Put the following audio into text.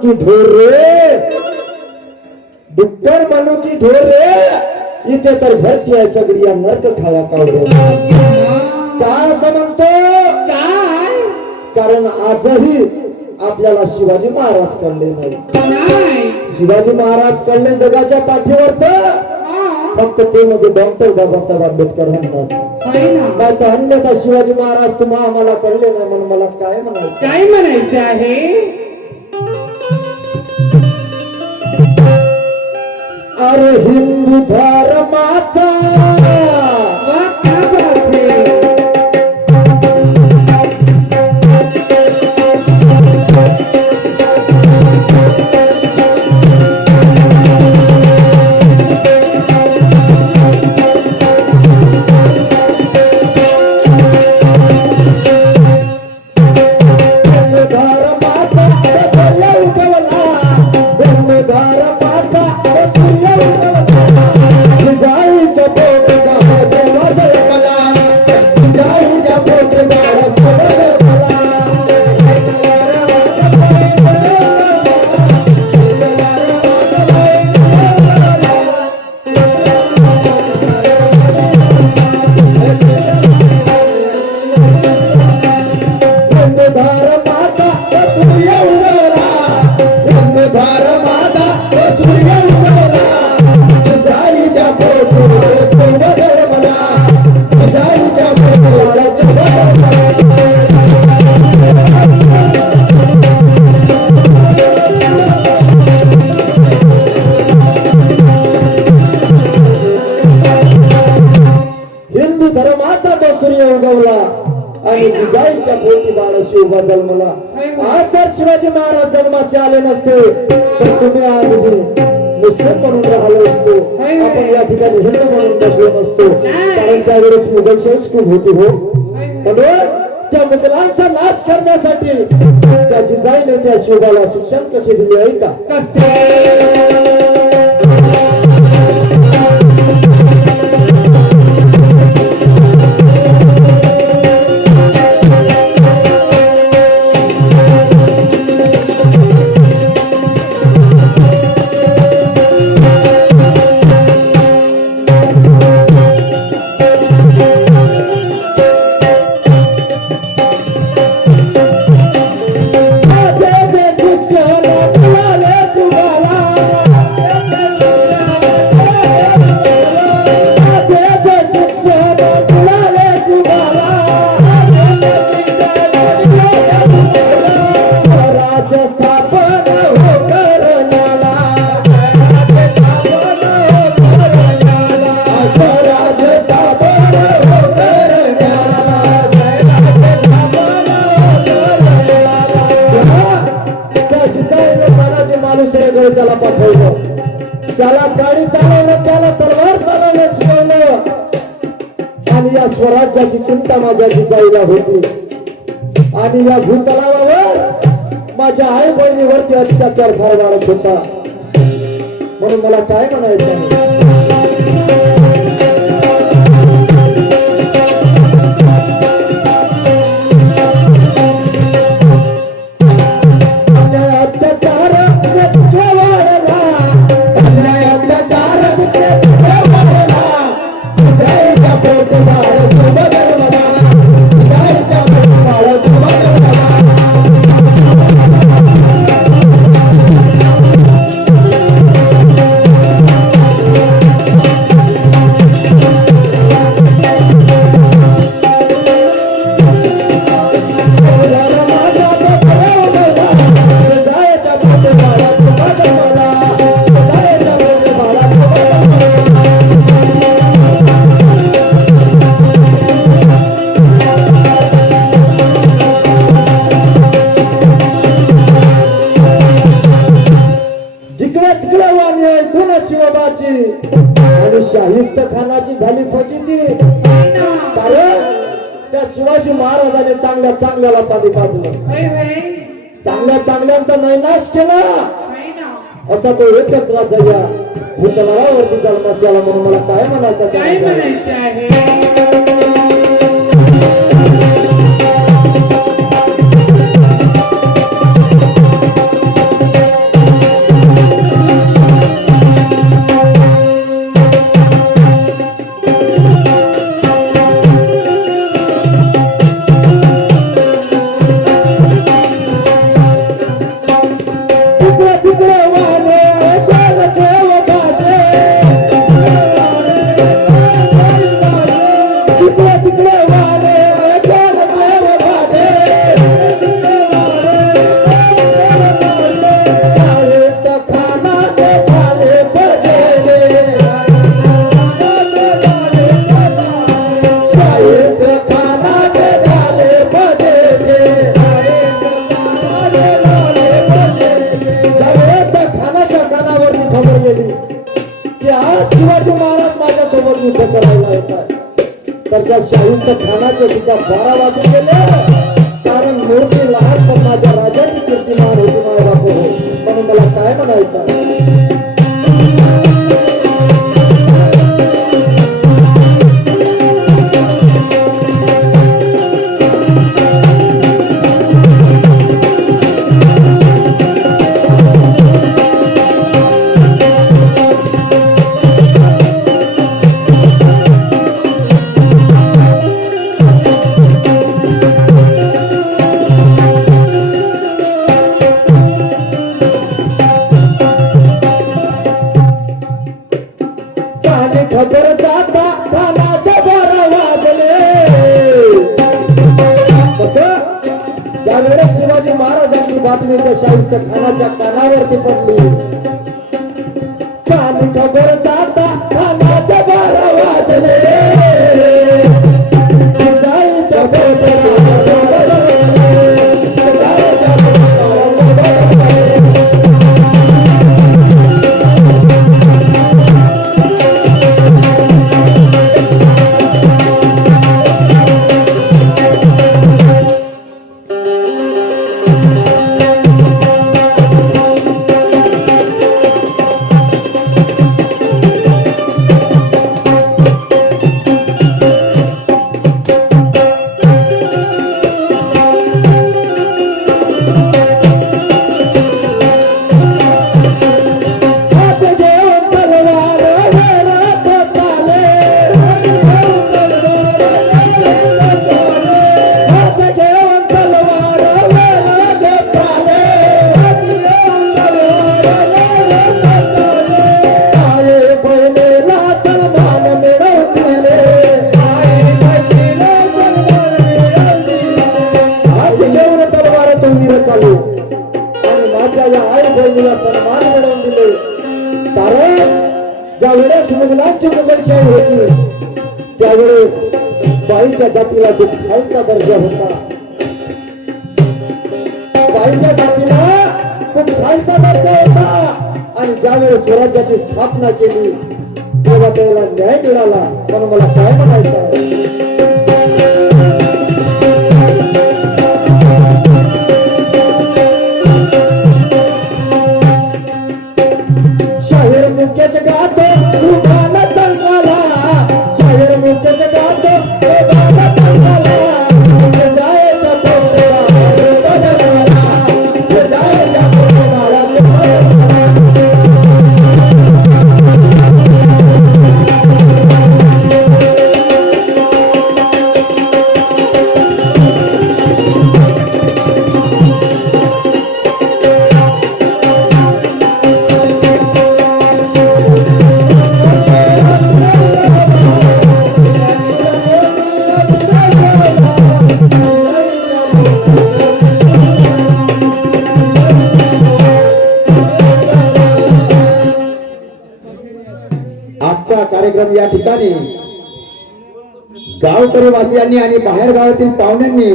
की ढोर रे, डुक्कर म्हणू की ढोर रे, इथे तर भरती आहे सगळी या नरक खाया कावडे. काय असं म्हणतो? काय? कारण आजही आपल्याला शिवाजी महाराज कळले नाही. शिवाजी महाराज कळले जगाच्या पाठीवर तर फक्त ते म्हणजे डॉक्टर बाबासाहेब आंबेडकर यांना. नाही तर अन्यथा शिवाजी महाराज तुम्हा आम्हाला कळले नाही म्हणून मला काय म्हणायचं? काय म्हणायचं आहे? अरे हिंदू धर्माचा आणि जिजाईच्या पोटी बाळाशी उभा जन्मला. आज जर शिवाजी महाराज जन्माचे आले नसते तर तुम्ही आज मुस्लिम म्हणून राहिलो असतो, आपण या ठिकाणी हिंदू म्हणून बसलो नसतो. कारण त्यावेळेस मुघलशाहीच खूप होती हो. म्हणून त्या मुघलांचा नाश करण्यासाठी त्या जिजाईने त्या शिवाला शिक्षण कसे दिले आहे का? त्याला पाठवलं, त्याला गाडी चालवलं, त्याला तलवार चालवलं शिकवलं. आणि या स्वराज्याची चिंता माझ्या जिजाईला होती. आणि या भूतलावावर माझ्या आई बहिणीवरती अत्याचार फार वाढत होता. म्हणून मला काय म्हणायचं? आणि शाहिस्त खानाची झाली फजिती. कारण त्या शिवाजी महाराजाने चांगल्या चांगल्याला पाणी पाजलं, चांगल्या चांगल्यांचा नैनाश केला. असा तो एकच राजा या भूतलावरती जन्मास आला. म्हणून मला काय म्हणायचं आहे? तशा शाहिस्त खानाचे सुद्धा 12 वाजून गेले, कारण मूर्ती लहानपणाच्या राजाची कीर्तिमान होती माझ्या बापू. म्हणून मला काय म्हणायचं, खबर जाता कानाच्या 12 वाजले. कसं ज्या वेळेस शिवाजी महाराजांची बातमी त्या शाहिस्त खानाच्या कानावरती पडली, कान खबर जाता कानाच्या 12 वाजले. जायच्या सन्मान मिळवून दिले. कारण ज्या वेळेस मुघलांची मुघलशाही होती, त्यावेळेस बाईच्या जातीला जो खालचा दर्जा होता, बाईच्या जातीला खूप खालचा दर्जा होता. आणि ज्यावेळेस स्वराज्याची स्थापना केली तेव्हा त्याला न्याय मिळाला. म्हणून मला काय म्हणायचं आहे, शाहीर मुकेश गातो सुभान चंद्राला, शाहीर मुकेश गातो सुभान चंद्राला. जायच्या पोटला जायच्या पोटला आजचा कार्यक्रम या ठिकाणी गावकरी वासियांनी आणि बाहेर गावातील पाहुण्यांनी